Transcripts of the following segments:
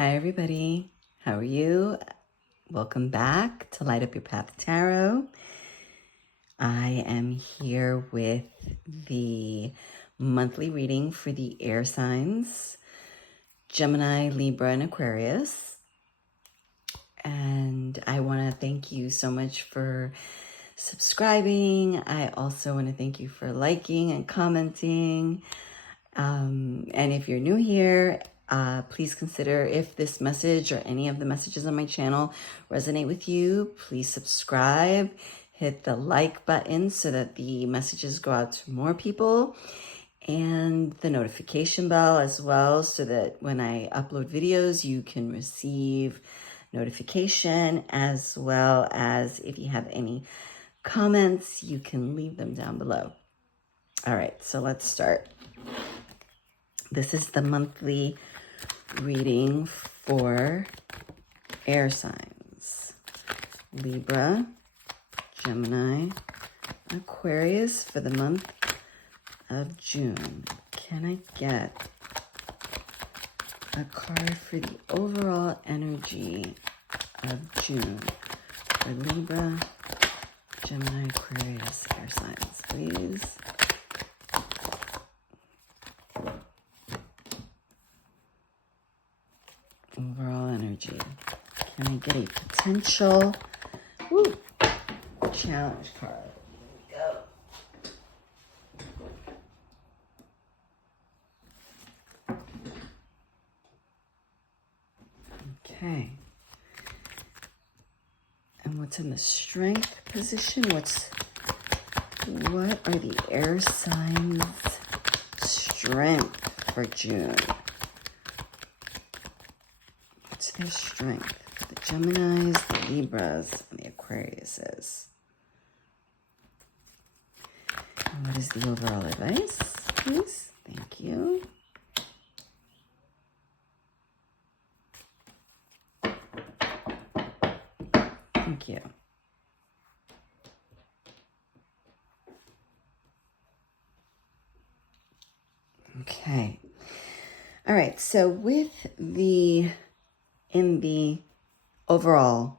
Hi, everybody. How are you? Welcome back to Light Up Your Path Tarot. I am here with the monthly reading for the air signs, Gemini, Libra, and Aquarius. And I want to thank you so much for subscribing. I also want to thank you for liking and commenting. And if you're new here, please consider if this message or any of the messages on my channel resonate with you, please subscribe, hit the like button so that the messages go out to more people, and the notification bell as well so that when I upload videos, you can receive notification, as well as if you have any comments, you can leave them down below. All right, so let's start. This is the monthly reading for air signs: Libra, Gemini, Aquarius for the month of June. Can I get a card for the overall energy of June for Libra, Gemini, Aquarius air signs, please? Overall energy. Can I get a potential challenge card? There we go. Okay. And what's in the strength position? What are the air signs' strength for June? What's their strength? The Geminis, the Libras, and the Aquariuses. And what is the overall advice, please? Thank you. Thank you. Okay. All right. So with in the overall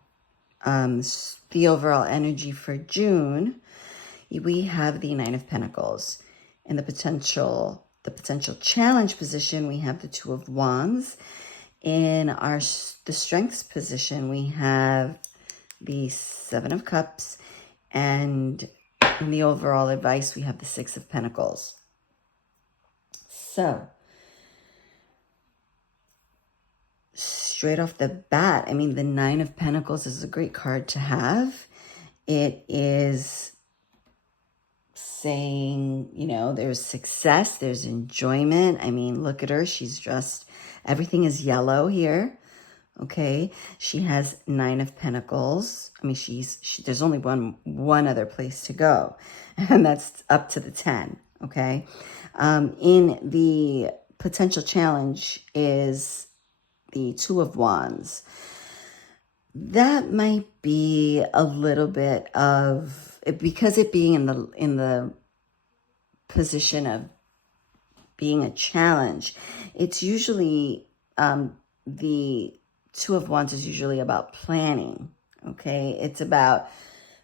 energy for June, we have the Nine of Pentacles. In the potential challenge position, we have the Two of Wands. In the strengths position, we have the Seven of Cups, and in the overall advice, we have the Six of Pentacles. So, straight off the bat, I mean, the Nine of Pentacles is a great card to have. It is saying, there's success, there's enjoyment. I mean, look at her. She's dressed, everything is yellow here. Okay. She has Nine of Pentacles. I mean, there's only one other place to go, and that's up to the 10. Okay. In the potential challenge is the Two of Wands. That might be a little bit of, because it being in the position of being a challenge, it's usually, the Two of Wands is usually about planning, okay? It's about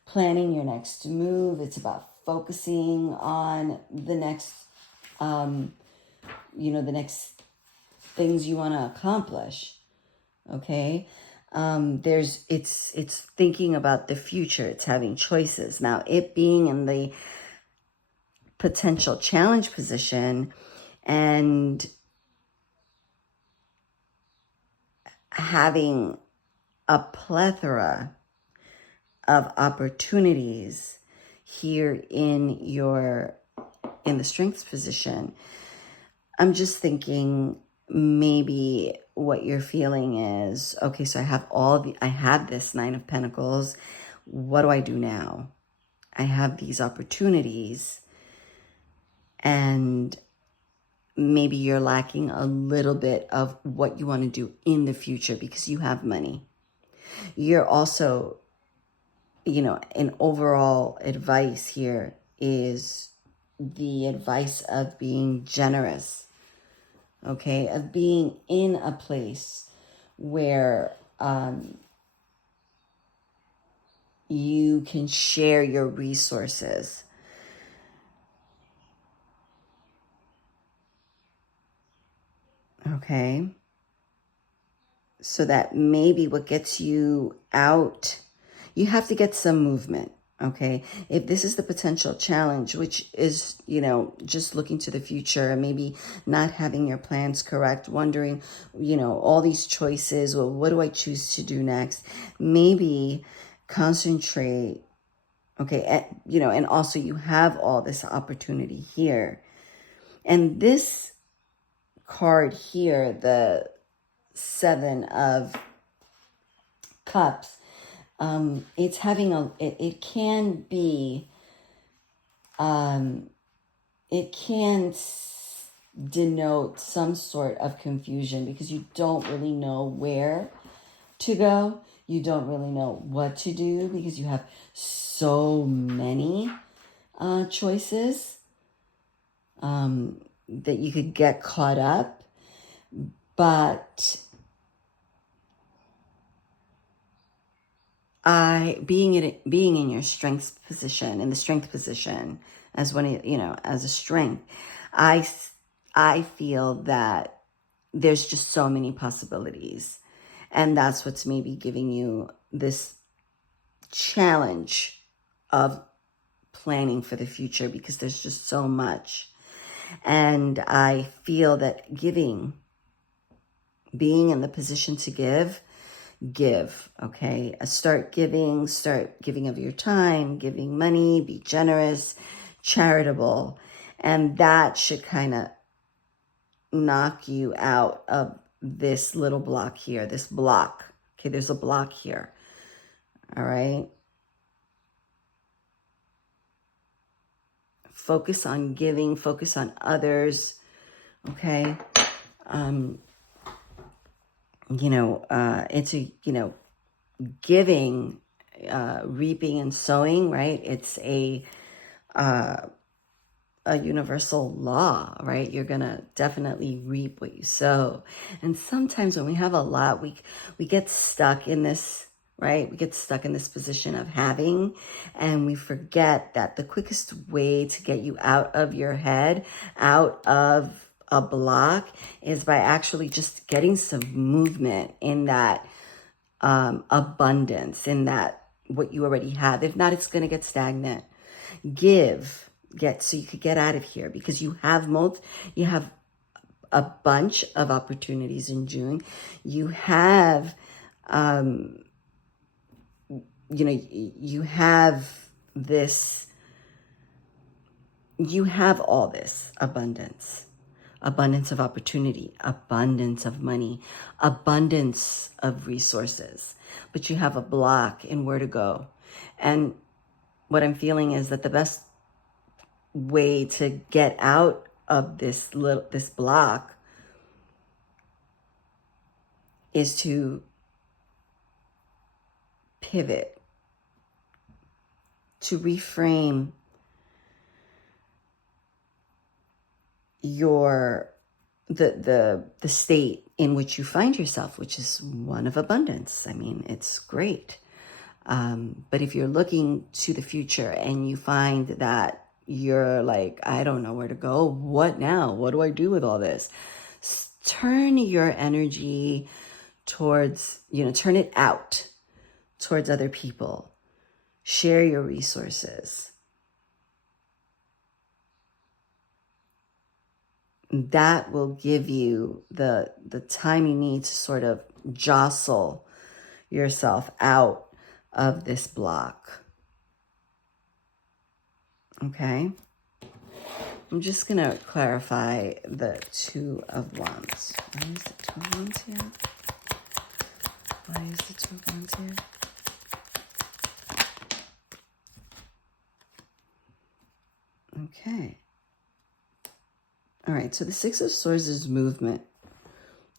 planning your next move. It's about focusing on the next, the next things you want to accomplish, okay? It's thinking about the future. It's having choices. Now, it being in the potential challenge position and having a plethora of opportunities here in the strengths position, I'm just thinking maybe what you're feeling is, okay, so I have this Nine of Pentacles. What do I do now? I have these opportunities, and maybe you're lacking a little bit of what you want to do in the future because you have money. You're also, an overall advice here is the advice of being generous, okay? Of being in a place where you can share your resources. Okay? So that maybe what gets you out, you have to get some movement. Okay. If this is the potential challenge, which is, just looking to the future and maybe not having your plans correct, wondering, all these choices, well, what do I choose to do next? Maybe concentrate. Okay. And also you have all this opportunity here. And this card here, the 7 of Cups, it's having it can be, it can denote some sort of confusion because you don't really know where to go. You don't really know what to do because you have so many choices that you could get caught up. But being in your strength position, in the strength position, as as a strength, I feel that there's just so many possibilities, and that's what's maybe giving you this challenge of planning for the future, because there's just so much. And I feel that being in the position to give, okay? Start giving of your time, giving money, be generous, charitable. And that should kind of knock you out of this little block here, this block. Okay, there's a block here. All right? Focus on giving, focus on others, okay? It's giving, reaping and sowing, right? It's a universal law, right? You're gonna definitely reap what you sow. And sometimes when we have a lot, we get stuck in this, right? We get stuck in this position of having, and we forget that the quickest way to get you out of your head, out of a block, is by actually just getting some movement in that abundance, in that what you already have. If not, it's going to get stagnant. So you could get out of here, because you have a bunch of opportunities in June. You have you have all this abundance of opportunity, abundance of money, abundance of resources, but you have a block in where to go. And what I'm feeling is that the best way to get out of this block is to pivot, to reframe the state in which you find yourself, which is one of abundance. I mean, it's great. But if you're looking to the future and you find that you're like, I don't know where to go, what now? What do I do with all this? Turn your energy towards, turn it out towards other people. Share your resources. That will give you the time you need to sort of jostle yourself out of this block. Okay? I'm just going to clarify the 2 of Wands. Why is the 2 of Wands here? Why is the 2 of Wands here? Okay. All right, so the 6 of Swords is movement.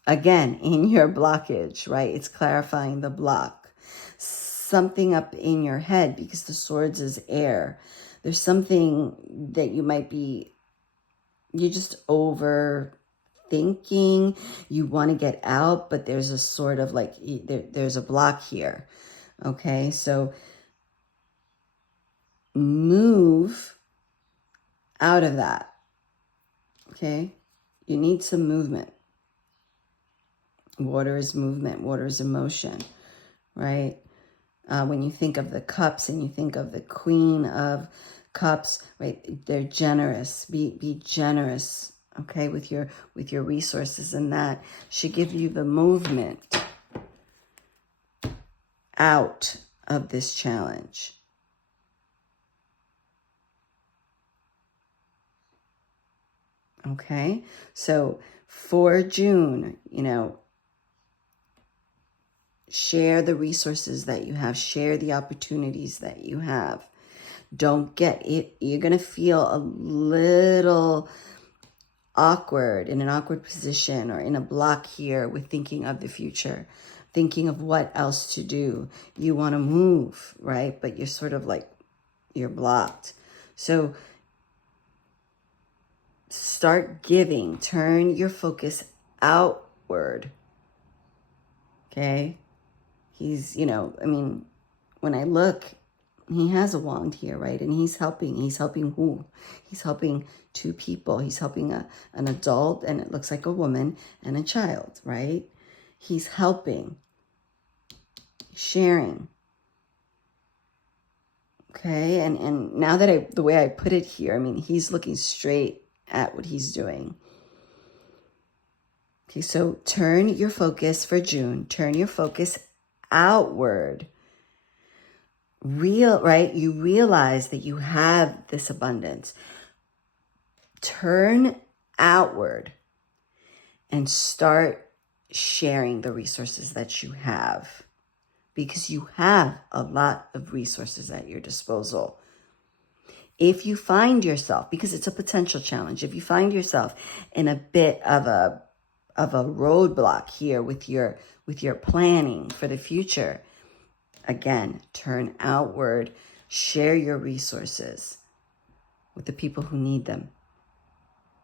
Again, in your blockage, right? It's clarifying the block. Something up in your head, because the Swords is air. There's something that you're just overthinking thinking you want to get out, but there's a sort of like, there's a block here. Okay, so move out of that. Okay, you need some movement. Water is movement, water is emotion, right? When you think of the cups and you think of the Queen of Cups, right? They're generous. Be generous, okay, with your resources, and that should give you the movement out of this challenge. Okay, so for June, you know, share the resources that you have, share the opportunities that you have. Don't get it. You're going to feel a little awkward, in an awkward position or in a block here with thinking of the future, thinking of what else to do. You want to move, right? But you're sort of like, you're blocked. So start giving. Turn your focus outward. Okay? He's, you know, I mean, when I look, he has a wand here, right? And he's helping. He's helping who? He's helping two people. He's helping an adult, and it looks like a woman, and a child, right? He's helping, sharing. Okay, and now that the way I put it here, I mean, he's looking straight at what he's doing. Okay, so turn your focus for June. Turn your focus outward. Right? You realize that you have this abundance. Turn outward and start sharing the resources that you have, because you have a lot of resources at your disposal. If you find yourself, because it's a potential challenge, if you find yourself in a bit of a roadblock here with your planning for the future, again, turn outward, share your resources with the people who need them.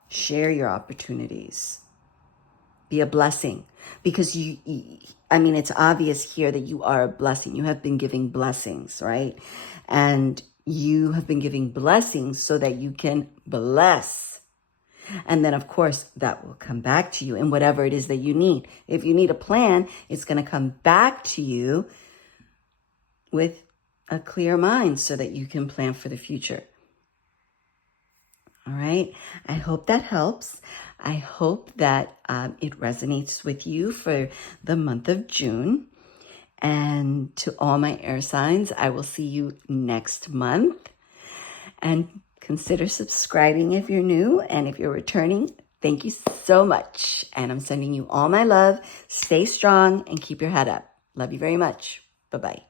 Share your opportunities. Be a blessing, because I mean, it's obvious here that you are a blessing. You have been giving blessings, right? And you have been giving blessings so that you can bless. And then, of course, that will come back to you in whatever it is that you need. If you need a plan, it's going to come back to you with a clear mind so that you can plan for the future. All right. I hope that helps. I hope that it resonates with you for the month of June. And to all my air signs, I will see you next month. And consider subscribing if you're new. And if you're returning, thank you so much. And I'm sending you all my love. Stay strong and keep your head up. Love you very much. Bye-bye.